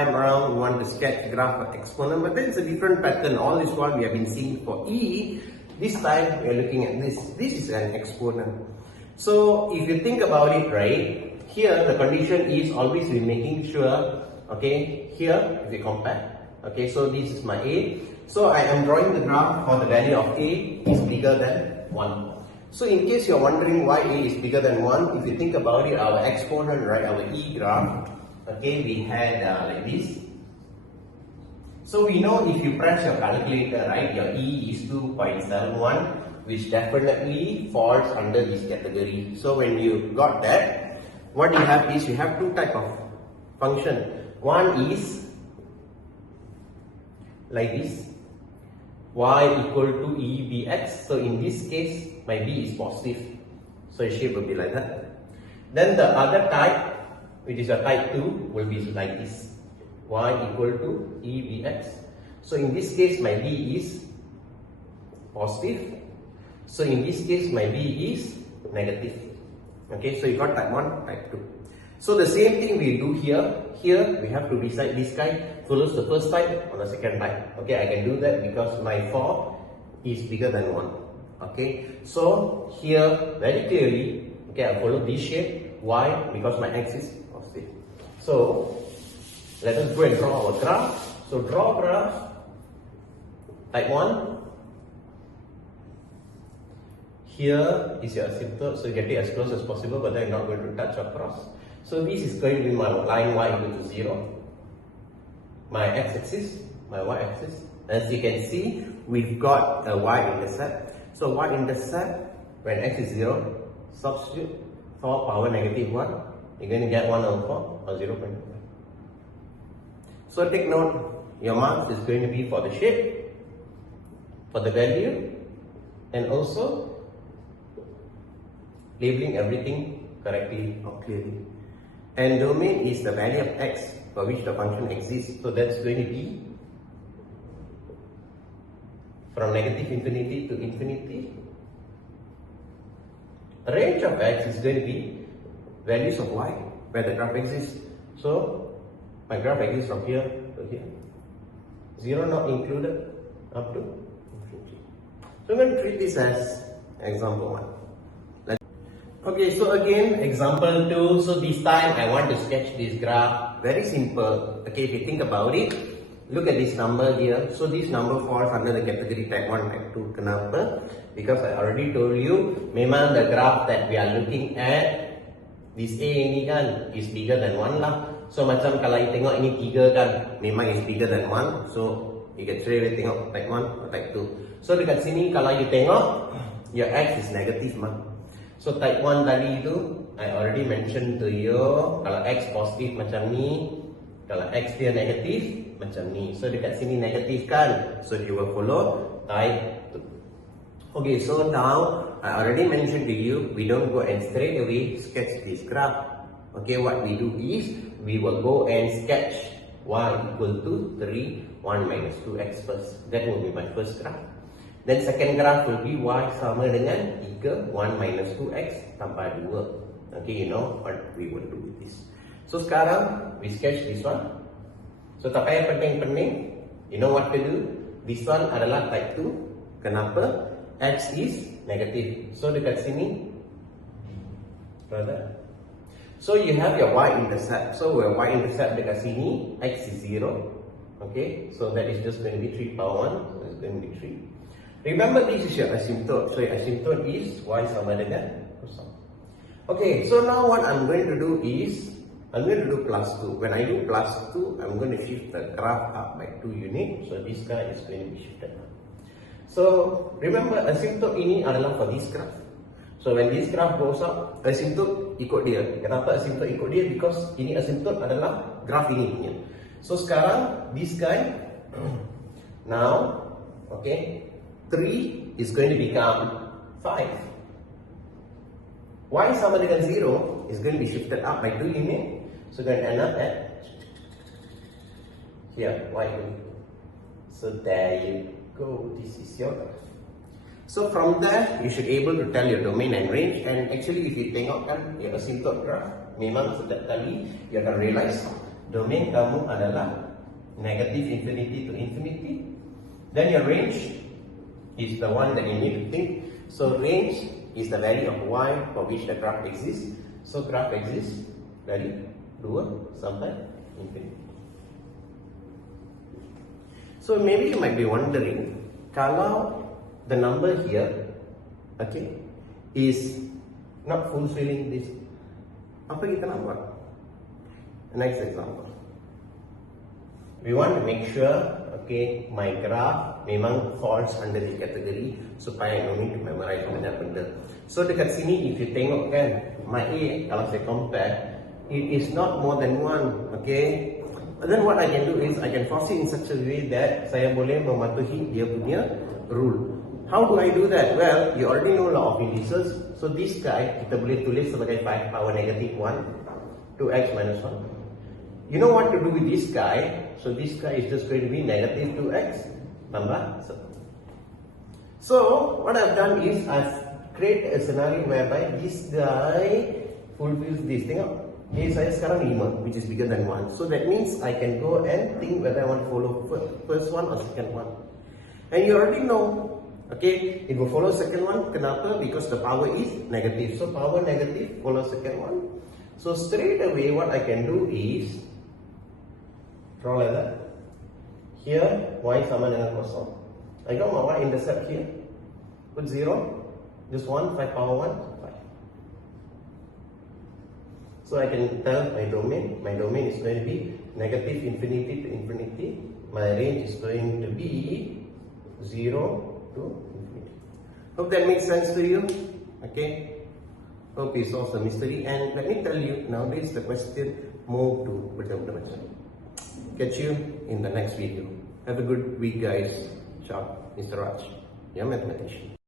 time around we want to sketch graph of exponent, but then it's a different pattern. All this while we have been seeing for E. This time we are looking at this. This is an exponent. So if you think about it, right, here the condition is always be making sure, okay, here if we compare, okay, so this is my A. So I am drawing the graph for the value of A is bigger than 1. So in case you're wondering why A is bigger than 1, if you think about it, our exponent, right, our E graph, okay, we had like this. So we know if you press your calculator, right, your E is 2.71, which definitely falls under this category. So when you got that, what you have is you have two type of function. One is like this, y equal to E bx. So in this case, my b is positive, so the shape will be like that. Then the other type, which is a type 2, will be like this, y equal to E bx. So in this case, my b is positive. So in this case, my b is negative. Okay, so you got type 1, type 2. So the same thing we do here. Here we have to decide this guy follows the first type or the second type. Okay, I can do that because my 4 is bigger than 1. Okay, so here very clearly, okay, I follow this shape. Why? Because my x is positive. So let us go and draw our graph. So draw graph type 1. Here is your asymptote, so you get it as close as possible, but then you're not going to touch across. So this is going to be my line y equal to 0, my x-axis, my y-axis. As you can see, we've got a y-intercept. So y-intercept, when x is 0, substitute 4 power negative 1, you're going to get 1 over 4 or 0.5. So take note, your marks is going to be for the shape, for the value, and also labeling everything correctly or clearly. And domain is the value of x for which the function exists. So that's going to be from negative infinity to infinity. The range of x is going to be values of y where the graph exists. So my graph exists from here to here. 0 not included up to infinity. So I'm going to treat this as example 1. Okay, so again, example 2. So this time I want to sketch this graph. Very simple. Okay, if you think about it, look at this number here. So this number falls under the category type 1, type 2. Kenapa? Because I already told you, memang the graph that we are looking at, this A ini kan, is bigger than 1 lah. So macam kalau you tengok ini 3 kan, memang is bigger than 1. So you can straight away tengok type 1 or type 2. So dekat sini kalau you tengok, your x is negative mah. So type 1 tadi itu, I already mentioned to you, kalau x positif macam ni, kalau x dia negatif macam ni. So dekat sini negatif kan, so you will follow type 2. Okay, so now I already mentioned to you, we don't go and straight away sketch this graph. Okay, what we do is, we will go and sketch y equal to 3, 1 minus 2x first. That will be my first graph. Then second graph will be y sama dengan 3, 1 minus 2x tambah 2. Okay, you know what we will do with this. So sekarang, we sketch this one. So tak payah pening-pening. You know what to do? This one adalah type 2. Kenapa? X is negative. So dekat sini, brother. So you have your y-intercept. So where y-intercept dekat sini, x is 0. Okay, so that is just going to be 3 power 1. So it's going to be 3. Remember, this is your asymptote. So your asymptote is y sama dengan kosong. Okay, so now what I'm going to do is, I'm going to do plus 2. When I do plus 2, I'm going to shift the graph up by 2 units. So this guy is going to be shifted up. So remember, asymptote ini adalah for this graph. So when this graph goes up, asymptote ikut dia. Kenapa asymptote ikut dia? Because ini asymptote adalah graph ini. So sekarang, this guy, now, okay, 3 is going to become 5. Y sama dengan 0 is going to be shifted up by 2 units. So going to end up at here, y. So there you go. This is your graph. So from there, you should be able to tell your domain and range. And actually, if you tengok kan, your asymptote graph, memang setiap kali you akan realize domain kamu adalah negative infinity to infinity, then your range is the one that you need to think. So range is the value of y for which the graph exists. So graph exists dari 2 sampai infinity. So maybe you might be wondering, kalau the number here, okay, is not fulfilling this, apa kita nak buat? Next example. We want to make sure, okay, my graph memang falls under the category supaya I don't need to memorize banyak benda. So dekat sini, if you tengok kan, my A, kalau saya compare, it is not more than 1, okay? But then what I can do is, I can force it in such a way that saya boleh mematuhi dia punya rule. How do I do that? Well, you already know law of indices. So this guy, kita boleh tulis sebagai 5 power negative 1 to x minus 1. You know what to do with this guy? So this guy is just going to be negative 2x tambah 1. So what I've done is I've created a scenario whereby this guy fulfills this. Tengok, A saya sekarang 5, which is bigger than 1. So that means I can go and think whether I want to follow first one or second one. And you already know, okay, it will follow second one. Kenapa? Because the power is negative. So power negative follow second one. So straight away what I can do is draw like that. Here y sama dengan kosong. I got my y-intercept here. Put 0. Just 1, 5 power 1, 5. So I can tell my domain is going to be negative infinity to infinity. My range is going to be 0 to infinity. Hope that makes sense to you. Okay. Hope you solve the mystery. And let me tell you, nowadays the question more to benda-benda macam. Catch you in the next video. Have a good week, guys. Ciao, Mr. Raj, your mathematician.